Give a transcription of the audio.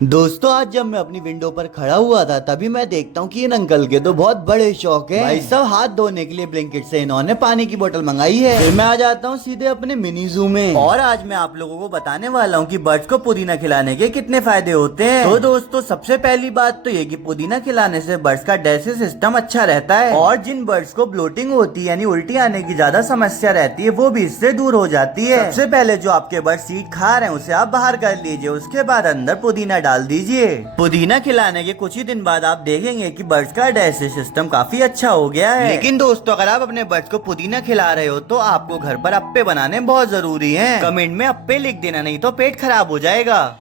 दोस्तों आज जब मैं अपनी विंडो पर खड़ा हुआ था तभी मैं देखता हूँ कि इन अंकल के तो बहुत बड़े शौक है। भाई साहब हाथ धोने के लिए ब्लैंकेट से इन्होंने पानी की बोतल मंगाई है। फिर मैं आ जाता हूँ सीधे अपने मिनी जू में और आज मैं आप लोगों को बताने वाला हूँ कि बर्ड्स को पुदीना खिलाने के कितने फायदे होते हैं। तो दोस्तों सबसे पहली बात तो ये कि पुदीना खिलाने से बर्ड्स का डाइजेस्टिव सिस्टम अच्छा रहता है और जिन बर्ड्स को ब्लोटिंग होती है यानी उल्टी आने की ज्यादा समस्या रहती है वो भी इससे दूर हो जाती है। सबसे पहले जो आपके बर्ड सीड खा रहे हैं उसे आप बाहर कर लीजिए, उसके बाद अंदर पुदीना डाल दीजिए। पुदीना खिलाने के कुछ ही दिन बाद आप देखेंगे कि बर्ड्स का डाइजेस्टिव सिस्टम काफी अच्छा हो गया है। लेकिन दोस्तों अगर आप अपने बर्ड्स को पुदीना खिला रहे हो तो आपको घर पर अप्पे बनाने बहुत जरूरी हैं। कमेंट में अप्पे लिख देना, नहीं तो पेट खराब हो जाएगा।